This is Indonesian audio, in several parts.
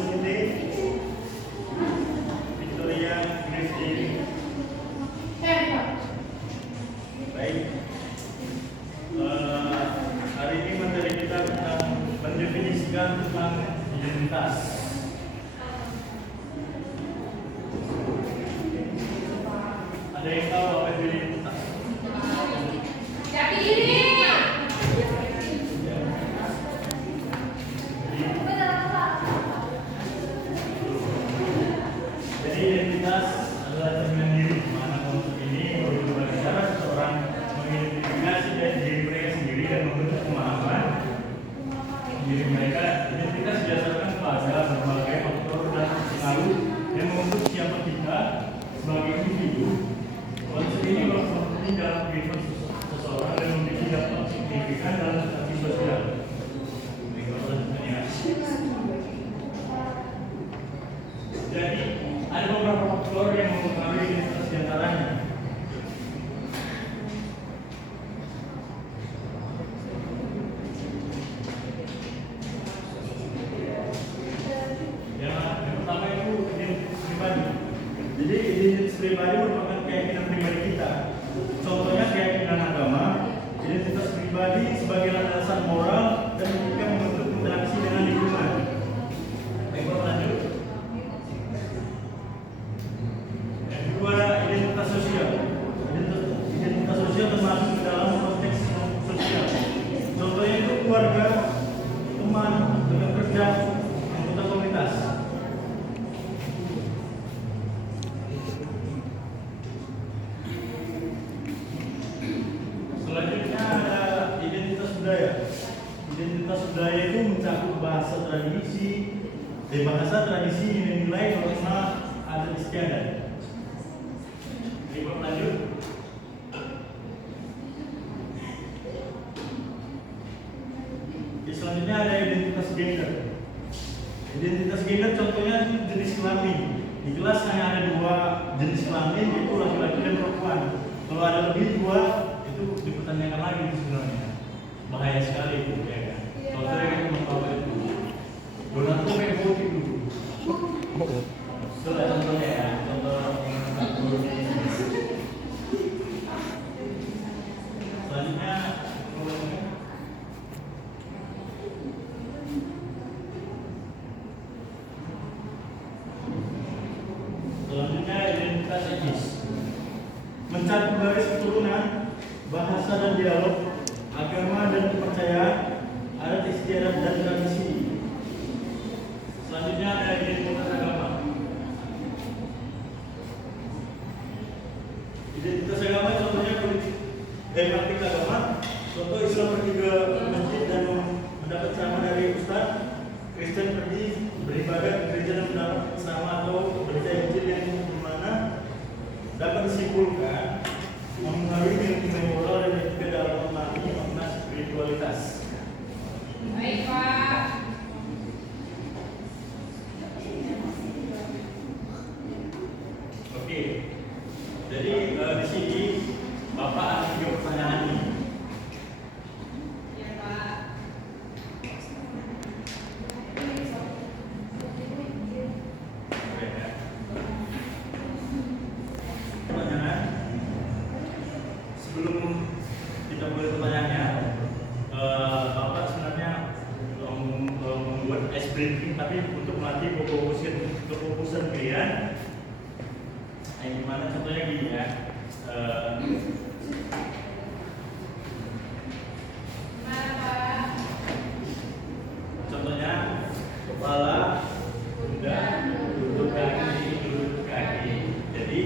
Siti, Victoria Grace. Baik. Hari ini materi kita tentang mendefinisikan tentang identitas. Ada yang tahu apa itu identitas? Jati diri. Jadi identitas adalah cerminan diri. Mana konsep ini berbagai cara seseorang mengidentifikasi diri mereka sendiri dan membentuk pemahaman diri mereka. Identitas didasarkan pada berbagai faktor dan pengaruh yang membentuk siapa kita sebagai individu. Konsep ini berfungsi dalam kehidupan seseorang dan memiliki dampak signifikan dalam interaksi sosial. Jadi ada beberapa faktor yang mempengaruhi identitas diantaranya. Yang pertama itu identitas pribadi. Jadi identitas pribadi merupakan keyakinan pribadi kita. Contohnya keyakinan agama. Identitas pribadi sebagai landasan moral dan ketika membentuk interaksi dengan lingkungan. Baik, lanjut. Yang kedua ada identitas sosial. Identitas sosial termasuk ke dalam konteks sosial. Contohnya itu keluarga, teman, rekan kerja, anggota komunitas. Selanjutnya ada identitas budaya. Identitas budaya itu mencakup bahasa tradisi, nilai-nilai, norma, adat istiadat. Berikut lanjut. Selanjutnya ada identitas gender. Identitas gender contohnya jenis kelamin. Di kelas hanya ada dua jenis kelamin, yaitu laki-laki dan perempuan. Kalau ada lebih dua, itu dipertanyakan lagi sebenarnya. Bahaya sekali itu, ya kan? Kalau saya kan mengetahui itu, Donato kayak voting dulu. Itu ada contohnya ya, contoh selanjutnya. Selanjutnya identitas etnis. Mencakup garis keturunan, bahasa dan dialog, agama dan kepercayaan, adat istiadat dan tradisi. Selanjutnya ada identitas agama. Identitas agama contohnya praktik agama. Contoh Islam pergi ke masjid dan mendapat ceramah dari ustaz. Kristen pergi beribadah ke gereja dan mendapat ceramah atau berita Injil yang dimana dapat disimpulkan mempengaruhi nilai moral dan etika dalam memahami makna spiritualitas. Baik, Pak. Oke. Jadi di sini Bapak ada 3 pertanyaan ini. Ya, Pak. Pertanyaan. Sebelum kita mulai pertanyaannya, Bapak sebenarnya membuat ice breaking, tapi untuk melatih kefokusan kalian. Yang gimana contohnya gini ya. Mana, Pak? Contohnya kepala, pundak, lutut kaki. Jadi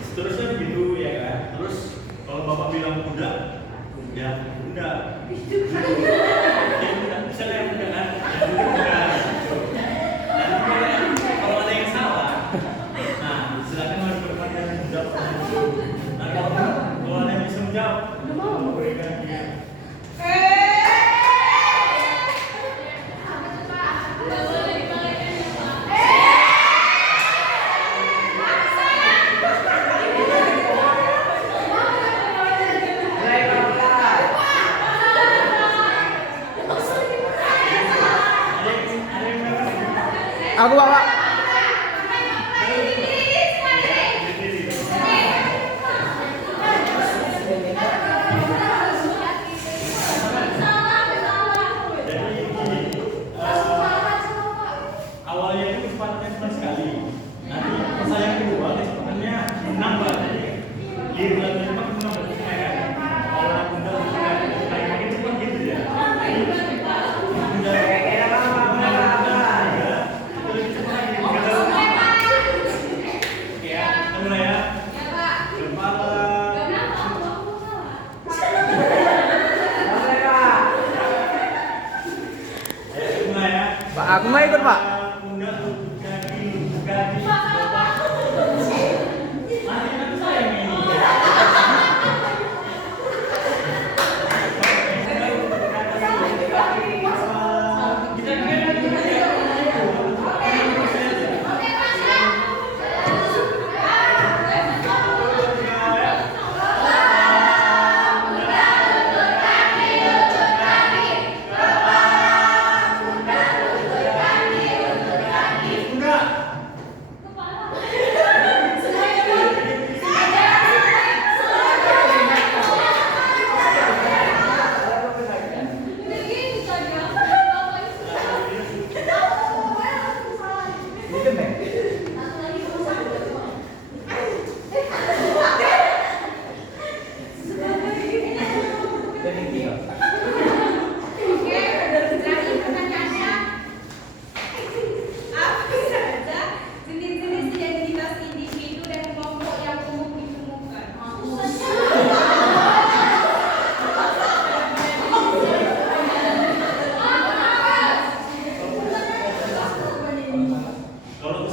seterusnya begitu ya kan. Terus kalau Bapak bilang pundak, ya pundak. Misalnya yang pundak kan, ya pundak. Nanti kalau ada yang salah, nah silakan harus bertanya pundak. Nah kalau ada yang bisa menjawab. Aku Pak. Awalnya itu kesempatannya cuma sekali. Nanti pas yang kedua kesempatannya nambah jadi. Di bulan depan itu nambah terus kan. Kalau aku udah kayak makin cepat gitu ya. Pak, aku mau ikut Pak. Kalau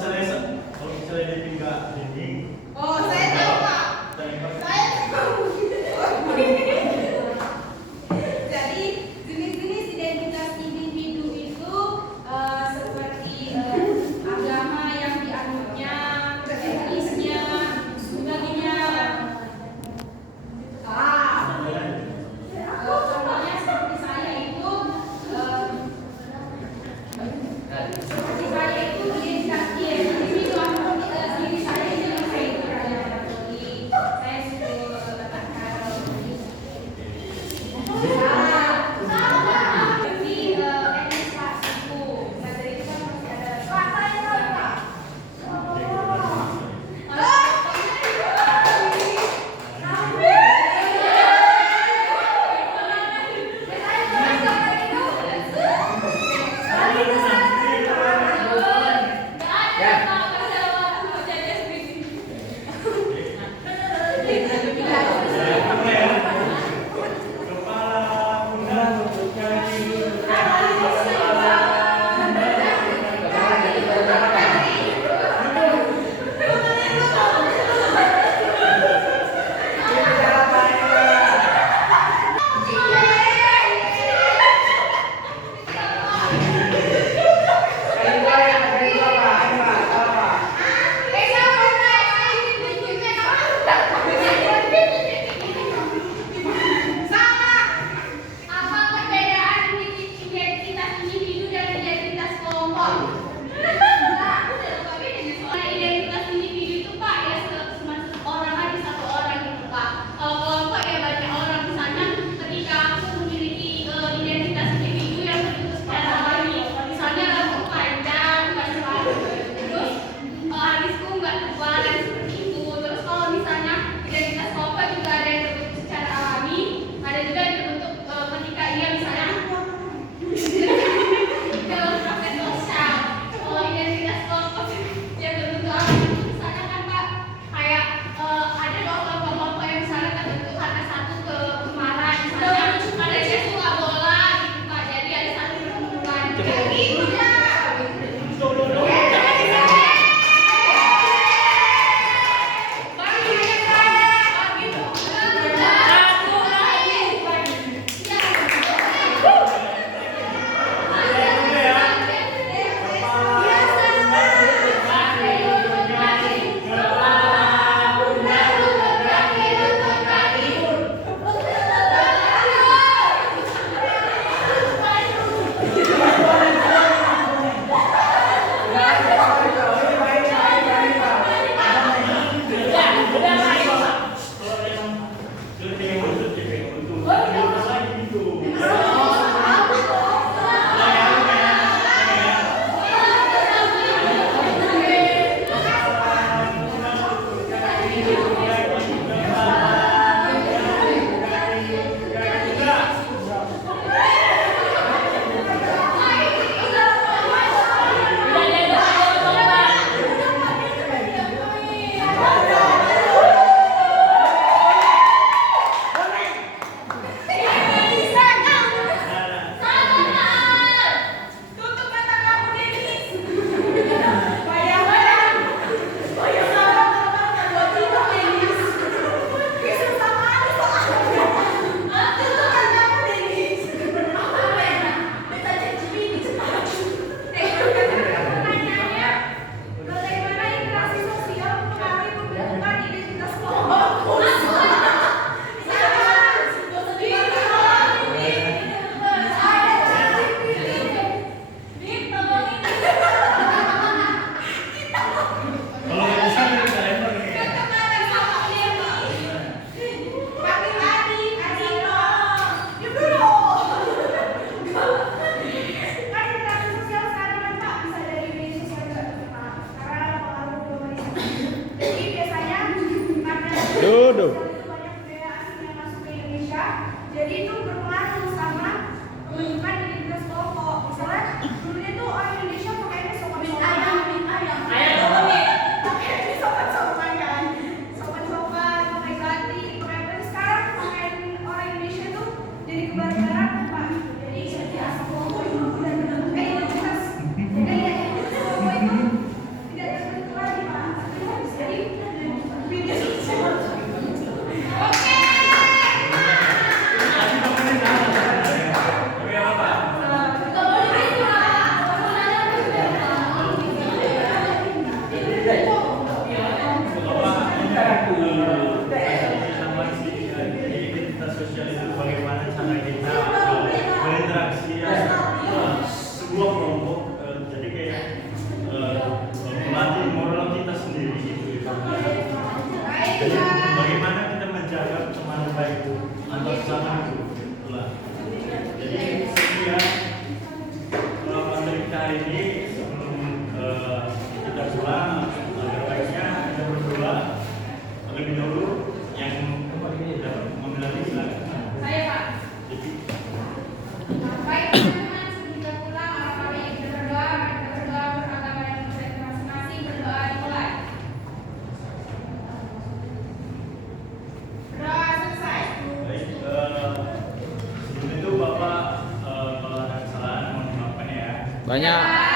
Banyak